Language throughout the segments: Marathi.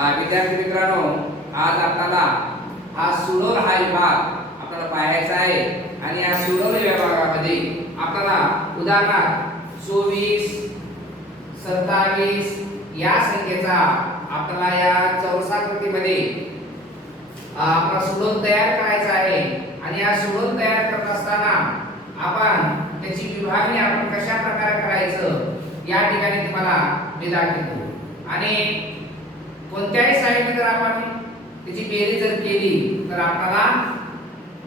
विद्यार्थी मित्रांनो, आज आपल्याला हा सुडोल हा विभाग आपल्याला पाहायचा आहे आणि या सुडोल विभागामध्ये आपल्याला उदाहरणार्थ 24, 27 या संख्येचा आपल्याला या चौरसाकृतीमध्ये आपला सुडोल तयार करायचा आहे आणि या सुडोल तयार करत असताना आपण त्याची विभागणी आपण कशा प्रकारे करायचं या ठिकाणी तुम्हाला मी दाखवतो आणि कोणत्याही साईडने जर आपण त्याची बेरीज जर केली तर आपल्याला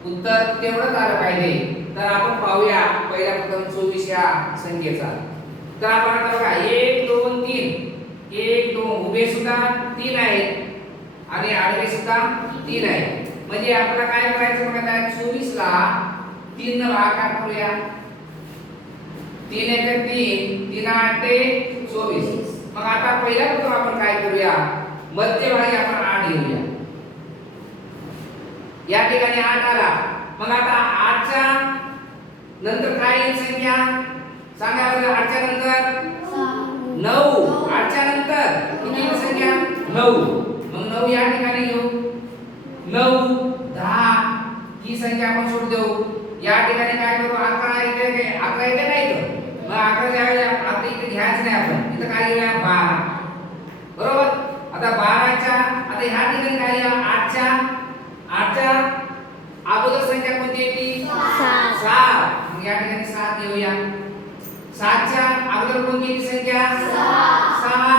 उत्तर तेवढंच आलं पाहिजे. तर आपण पाहूया पहिल्या प्रथम 24 या संख्येचा. तर आपण आता बघा 1 2 3 1 2 उभे सुद्धा 3 आहेत आणि आडवे सुद्धा 3 आहेत. म्हणजे आपल्याला काय करायचं बघा 24 ला 3 ने भागाकार करूया. 3 1 3 3 8 24. मग आता पहिल्या प्रथम आपण काय करूया मध्यभागी आपण 8 घेऊया. या ठिकाणी 8 आला. मग आता 8 च्या नंतर काय येईल संख्या सांगा बरं. 8 च्या नंतर 9. 8 च्या नंतर किती येईल संख्या 9. मग 9 या ठिकाणी घेऊ. 9 10 ही संख्या आपण सोड देऊ. या ठिकाणी काय करू 11 इथे 11 इथे नाही तर मग 11 ज्यावेळी आपण इथे घ्यायचं नाही आपण इथे काय घेऊया 12. बरोबर. आता 12 च्या आता ह्या ठिकाणी काय या 8 च्या अगोदर संख्या कोणती येते 7. मग या ठिकाणी 7 घेऊया. 7 च्या अगोदर कोणती येते संख्या 6.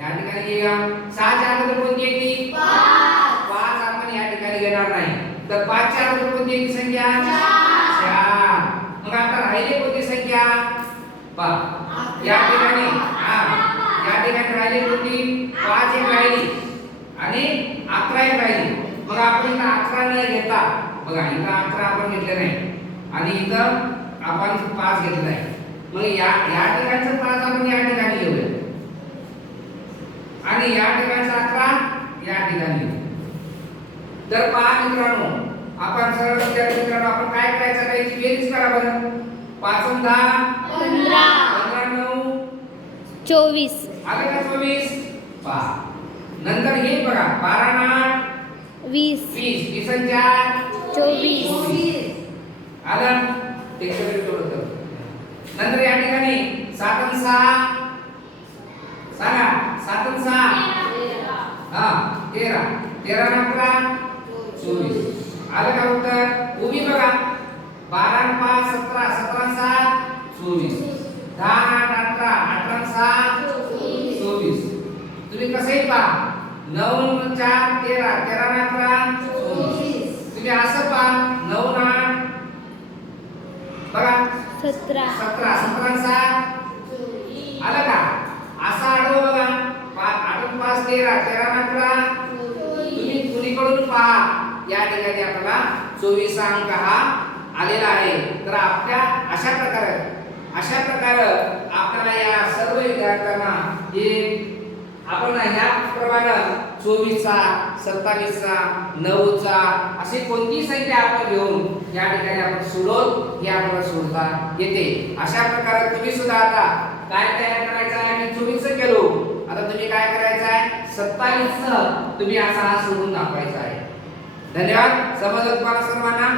या ठिकाणी घेऊया. 6 च्या अगोदर कोणती येते 5 आपण या ठिकाणी घेणार नाही. तर 5 च्या अगोदर कोणती येते संख्या 4. मग आता राहिली कोणती संख्या पहा या ठिकाणी या ठिकाणी राहिली कोणती 5 एक राहिली आणि 11 एक राहिली. मग आपण इथं 11 न घेता बघा इथं 11 आपण घेतले नाही आणि इथं आपण 5 घेतले नाही. मग या ठिकाणचं 5 आपण या ठिकाणी घेऊया आणि या ठिकाणचं 11 या ठिकाणी घेऊ. तर पहा मित्रांनो आपण सरळ मित्रांनो आपण काय करायचं आहे याची बेरीज करा बरं. 5 आणि 10 15 15 9 24 आले का 24. पहा नंतर हे बघा 12 आणि 8 20 20 20 आणि 4 24 आलं. ते सगळे जोडतो. नंतर या ठिकाणी 7 आणि 6 सांगा 7 आणि 6 13 13 आणि 11 24. आलं का उत्तर. उभी बघा 12 आणि 5 17 17 आणि 7 24. 10 आणि 8 18 18 आणि 6 24. तुम्ही कसेही पहा 9 आणि 4 13 13 आणि 11 24. तुम्ही असं पहा 9 आणि 8 बघा 17 17 17 आणि 7 आलं का. असा आडवं बघा 8 आणि 5 13 13 आणि 11 तुम्ही कुणीकडून पहा या ठिकाणी आपल्याला 24 अंक हा आलेला आहे. तर आपल्या अशा प्रकारे आपल्याला या सर्व विद्यार्थ्यांना हे आपण ह्या प्रमाणे 24 चा 27 चा 9 चा अशी कोणती संख्या आपण घेऊन या ठिकाणी आपण सोडवून हे आपल्याला सोडता येते. अशा प्रकारे तुम्ही सुद्धा आता काय तयार करायचं आहे. मी 24 चं केलो. आता तुम्ही काय करायचं आहे 27 चं तुम्ही असा हा सोडून दाखवायचा आहे. धन्यवाद. समजलं तुम्हाला सर्वांना.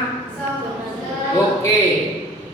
ओके.